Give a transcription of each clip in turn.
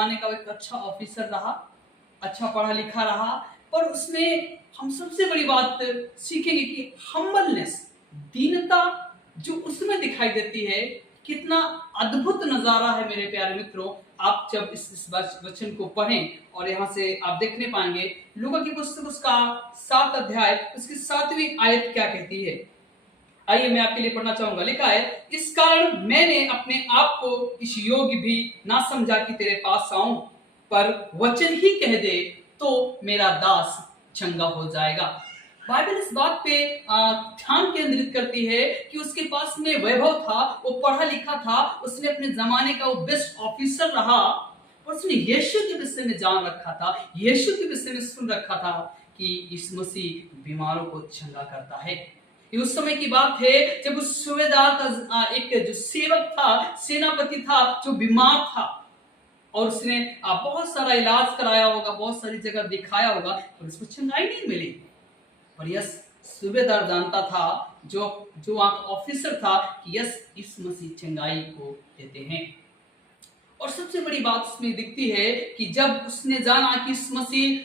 जमाने का एक अच्छा ऑफिसर रहा, अच्छा पढ़ा लिखा रहा, पर उसमें हम सबसे बड़ी बात सीखेंगे कि हम्बलनेस, दीनता जो उसमें दिखाई देती है। कितना अद्भुत नजारा है मेरे प्यारे मित्रों। आप जब इस वचन को पढ़ें और यहाँ से आप देखने पाएंगे लूका की पुस्तक उसका 7 अध्याय उसकी 7वीं आयत क्या कहती है। आइए मैं आपके लिए पढ़ना चाहूंगा। लिखा है, इस कारण मैंने अपने आप को इस योग्य भी ना समझा कि तेरे पास आऊं, पर वचन ही कह दे तो मेरा दास चंगा हो जाएगा। बाइबल इस बात पे ध्यान केंद्रित करती है कि उसके पास में वैभव था, वो पढ़ा लिखा था, उसने अपने जमाने का वो बेस्ट ऑफिसर रहा, और उसने यीशु के विषय में जान रखा था, यीशु के विषय में सुन रखा था कि यीशु मसीह बीमारों को चंगा करता है। ये उस समय की बात है जब उस सूबेदार का एक जो सेवक था, सेनापति था, जो बीमार था, और उसने बहुत सारा इलाज कराया होगा, बहुत सारी जगह दिखाया होगा, पर उसको चंगाई नहीं मिली। पर यस, सूबेदार जानता था, जो ऑफिसर था, कि यस इस मसीह चंगाई को देते हैं। और सबसे बड़ी बात उसमें दिखती है कि जब उसने जाना कि इस मसीह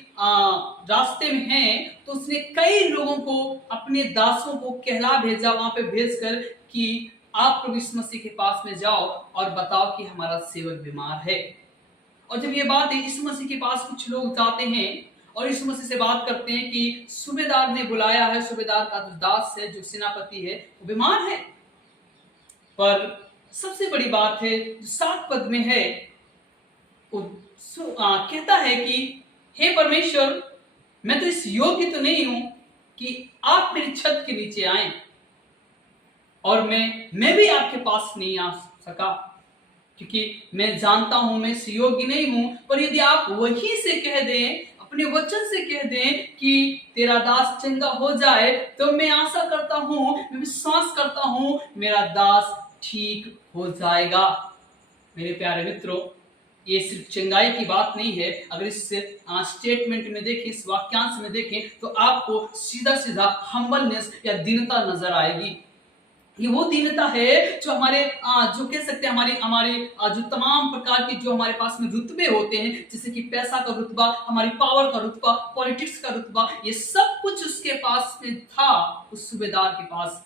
रास्ते में है, तो उसने कई लोगों को, अपने दासों को कहला भेजा, वहां पे भेजकर कि आप प्रभु इस मसीह के पास में जाओ और बताओ कि हमारा सेवक बीमार है। और जब ये बात है, इस मसीह के पास कुछ लोग जाते हैं और इस मसीह से बात करते हैं कि सूबेदार ने बुलाया है, सूबेदार का जो दास है, जो सेनापति है, वो बीमार है। पर सबसे बड़ी बात है जो 7 पद में है, वो कहता है कि हे परमेश्वर, मैं तो इस योग्य तो नहीं हूं कि आप मेरी छत के नीचे आए, और मैं भी आपके पास नहीं आ सका, क्योंकि मैं जानता हूं मैं इस योग्य नहीं हूं। पर यदि आप वही से कह दें, अपने वचन से कह दें कि तेरा दास चंगा हो जाए, तो मैं आशा करता हूं, मैं विश्वास करता हूं मेरा दास ठीक हो जाएगा। मेरे प्यारे मित्रों, ये सिर्फ चंगाई की बात नहीं है। अगर इस स्टेटमेंट में देखें, इस वाक्यांश में देखें, तो आपको सीधा सीधा हम्बलनेस या दीनता नजर आएगी। ये वो दीनता है जो हमारे जो कह सकते हैं हमारे जो तमाम प्रकार की जो हमारे पास में रुतबे होते हैं, जैसे कि पैसा का रुतबा, हमारी पावर का रुतबा, पॉलिटिक्स का रुतबा, ये सब कुछ उसके पास में था, उस सूबेदार के पास,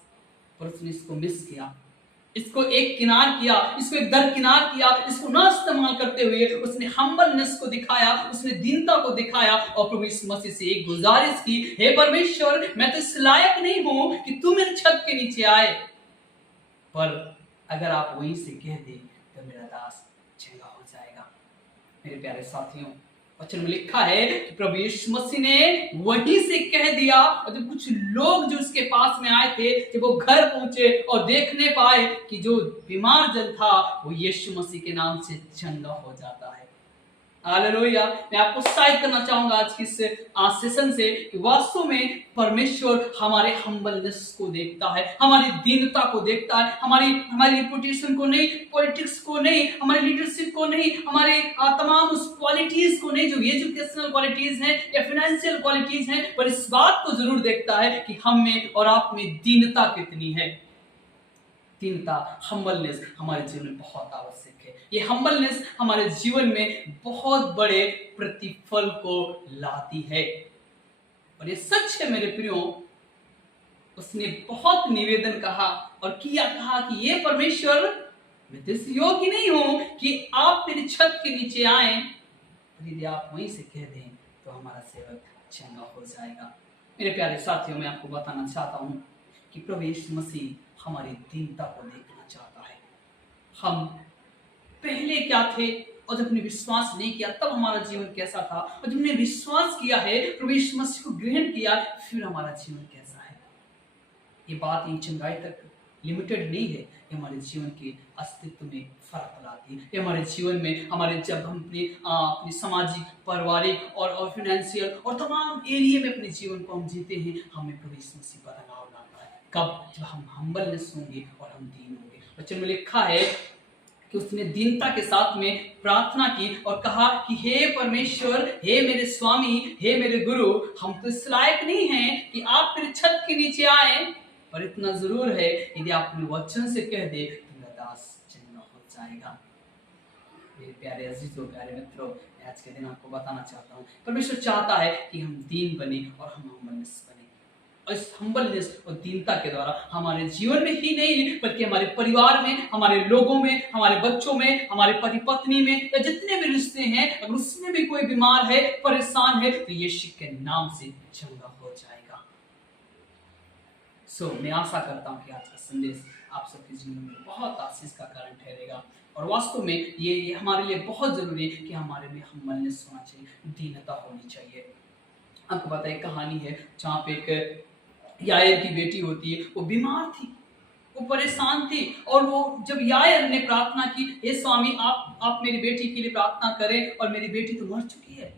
पर उसने इसको मिस किया, इसको एक किनार किया, इसको एक दरकिनार किया, इसको ना इस्तेमाल करते हुए उसने हम्बलनेस को दिखाया, उसने दीनता को दिखाया, और प्रभु यीशु मसीह से एक गुजारिश की, हे परमेश्वर, मैं तो इस लायक नहीं हूं कि तू मेरे छत के नीचे आए, पर अगर आप वहीं से कह दे तो मेरा दास चंगा हो जाएगा। मेरे प्यारे साथियों, वचन में लिखा है कि प्रभु यीशु मसीह ने वहीं से कह दिया, और जब कुछ लोग जो उसके पास में आए थे, जब वो घर पहुंचे और देखने पाए कि जो बीमार जन था वो यीशु मसीह के नाम से चंगा हो जाता है। हालेलुया। मैं आपको उत्साहित करना चाहूंगा आज की इस सेशन से कि वास्तव में परमेश्वर हमारे हम्बलनेस को देखता है, हमारी दीनता को देखता है, हमारी रिपुटेशन को नहीं, पॉलिटिक्स को नहीं, हमारी लीडरशिप को नहीं, हमारे तमाम उस क्वालिटीज को नहीं जो एजुकेशनल क्वालिटीज हैं या फाइनेंशियल क्वालिटीज हैं, पर इस बात को जरूर देखता है कि हम में और आप में दीनता कितनी है। दीनता, हम्बलनेस हमारे जीवन में बहुत आवश्यक है। ये हम्बलनेस हमारे जीवन में बहुत बड़े प्रतिफल को लाती है, और ये सच है मेरे प्रियो। उसने बहुत निवेदन कहा और कहा कि ये परमेश्वर, मैं तो इस योग्य नहीं हूं कि आप मेरी छत के नीचे आए, यदि आप वहीं से कह दें तो हमारा सेवक चंगा हो जाएगा। मेरे प्यारे साथियों, मैं आपको बताना चाहता हूं कि प्रभु यीशु मसीह हमारी दीनता को देखना चाहता है। हम पहले क्या थे, और जब हमने विश्वास नहीं किया तब हमारा जीवन कैसा था, और जब हमने विश्वास किया है, प्रभु यीशु मसीह को ग्रहण किया, फिर हमारा जीवन कैसा है। ये बात इन चंगाई तक लिमिटेड नहीं है, ये हमारे जीवन के अस्तित्व में फर्क लाती है। ये हमारे जीवन में, हमारे जब हम अपनी सामाजिक, पारिवारिक और फाइनेंशियल और तमाम एरिया में अपने जीवन को हम जीते हैं, हमें प्रभु यीशु मसीह पर लगाव लाता है। कब? जब हम हम्बलनेस होंगे और हम दीन होंगे। वचन में लिखा है कि उसने दीनता के साथ में प्रार्थना की और कहा कि हे परमेश्वर, हे मेरे स्वामी, हे मेरे गुरु, हम तो इस लायक नहीं हैं कि आप मेरे छत के नीचे आए, पर इतना जरूर है, यदि आप अपने वचन से कह दे तो मेरा दास चंगा हो जाएगा। मेरे प्यारे अजीजों, प्यारे मित्रों, मैं आज के दिन आपको बताना चाहता हूँ, परमेश्वर चाहता है कि हम दीन बने और हम हम्बलनेस बने। और इस हम्बलनेस और दीनता के द्वारा हमारे जीवन में ही नहीं, बल्कि हमारे परिवार में, हमारे लोगों में, हमारे बच्चों में, हमारे पति पत्नी में, या जितने भी रिश्ते हैं, अगर उसमें भी कोई बीमार है, परेशान है, तो यीशु के नाम से चंगा हो जाएगा। मैं आशा करता हूँ कि आज का संदेश आप सबके जीवन में बहुत आशीष का कारण ठहरेगा। और वास्तव में ये हमारे लिए बहुत जरूरी है कि हमारे में हम्बलनेस होना चाहिए, दीनता होनी चाहिए। आपको पता है, एक कहानी है जहाँ पे एक यायर की बेटी होती है, वो बीमार थी, वो परेशान थी, और वो जब यायर ने प्रार्थना की, हे स्वामी, आप मेरी बेटी के लिए प्रार्थना करें, और मेरी बेटी तो मर चुकी है।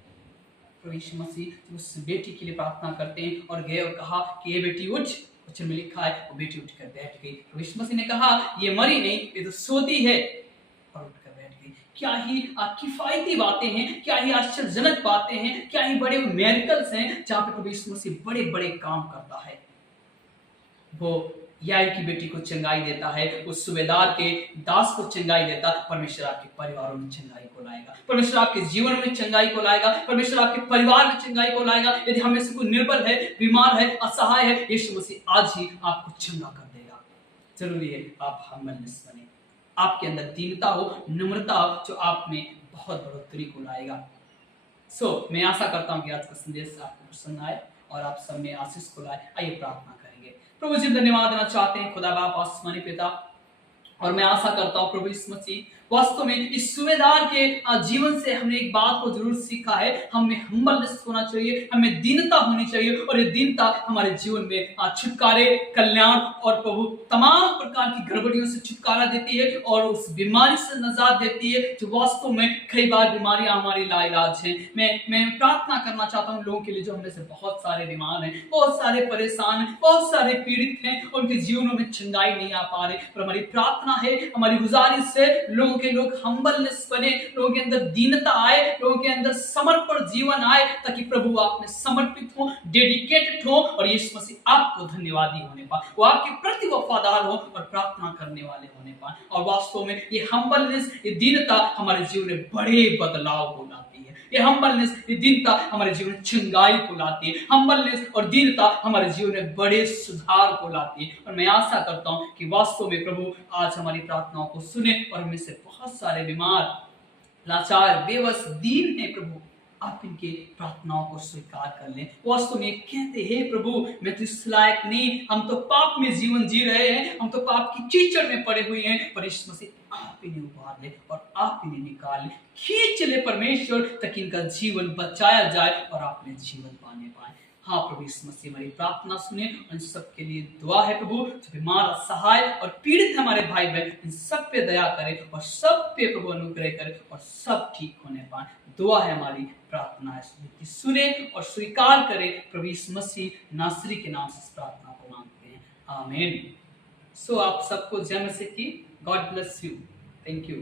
प्रभु यीशु मसीह उस बेटी के लिए प्रार्थना करते हैं और गए और कहा कि ये बेटी उठ। वचन में लिखा है वो बेटी उठकर बैठ गई। प्रभु यीशु मसीह ने कहा ये मरी नहीं, ये तो सोती है, और उठकर बैठ गई। क्या ही किफायती बातें हैं, क्या ही आश्चर्यजनक बातें हैं, क्या ही बड़े मिरेकल्स हैं जहाँ पे प्रभु यीशु मसीह बड़े बड़े काम करता है। वो यायर की बेटी को चंगाई देता है, उस सूबेदार के दास को चंगाई देता। परमेश्वर आपके परिवारों में चंगाई को लाएगा, परमेश्वर आपके जीवन में चंगाई को लाएगा, परमेश्वर आपके परिवार में चंगाई को लाएगा। यदि हमें से कोई निर्बल है, बीमार है, असहाय है, यीशु मसीह आज ही आपको चंगा कर देगा। जरूरी है आप हम्बलनेस बने, आपके अंदर दीनता हो, नम्रता हो, जो आप में बहुत बढ़ोतरी को लाएगा। मैं आशा करता हूँ कि आज का संदेश आपको पसंद आए और आप सब में आशीष को लाए। आइए प्रार्थना करेंगे। प्रभु जी, धन्यवाद देना चाहते हैं खुदा बाप आसमानी पिता, और मैं आशा करता हूँ प्रभु यीशु मसीह, वास्तव में इस सूबेदार के जीवन से हमने एक बात को जरूर सीखा है, हमें हम्बलनेस होना चाहिए, हमें दीनता होनी चाहिए, और ये दीनता हमारे जीवन में छुटकारे, कल्याण और प्रभु तमाम प्रकार की गड़बड़ियों से छुटकारा देती है, और उस बीमारी से निजात देती है जो वास्तव में कई बार बीमारियां हमारी लाइलाज हैं। मैं प्रार्थना करना चाहता हूँ लोगों के लिए जो हमें से बहुत सारे बीमार हैं, बहुत सारे परेशान हैं, बहुत सारे पीड़ित हैं, उनके जीवनों में चंगाई नहीं आ पा रही। पर हमारी प्रार्थना है, हमारी गुजारिश है, लोगों के लोग हम्बलनेस बने, लोगों के अंदर दीनता आए, लोगों के अंदर समर्पण जीवन आए, ताकि प्रभु आप में समर्पित हो, डेडिकेटेड हो, और यीशु मसीह आपको धन्यवादी होने पाए, वो आपके प्रति वफादार हो और प्रार्थना करने वाले होने पाए। और वास्तव में ये हम्बलनेस, ये दीनता हमारे जीवन में बड़े बदलाव को लाती है। ये हम्बलनेस, ये दीनता हमारे जीवन में चंगाई को लाती है। हम्बलनेस और दीनता हमारे जीवन में बड़े सुधार को लाती है। और मैं आशा करता हूं कि वास्तव में प्रभु आज हमारी प्रार्थनाओं को सुने, और हमें से बहुत सारे बीमार, लाचार, बेबस, दीन हैं प्रभु, आप इनके प्रार्थनाओं को स्वीकार कर लें। वास्तव में कहते हैं प्रभु, मैं तो इस लायक नहीं, हम तो पाप में जीवन जी रहे हैं, हम तो पाप की कीचड़ में पड़े हुए हैं, पर यीशु मसीह आप इन्हें उबार ले और आप इन्हें निकाल ले, खींच ले परमेश्वर, ताकि इनका जीवन बचाया जाए और आप में जीवन पाने पाए। हाँ प्रभु यीशु मसीह हमारी प्रार्थना सुने, और इन सब के लिए दुआ है प्रभु, जो बीमार, असहाय और पीड़ित हमारे भाई बहन, इन सब पे दया करे और सब पे प्रभु अनुग्रह करे और सब ठीक होने पाए। दुआ है हमारी, प्रार्थना है सुने और स्वीकार करे। प्रभु यीशु मसीह नासरी के नाम से इस प्रार्थना को मांगते हैं, आमीन। आप सबको जय मसीह की। God bless you. Thank you.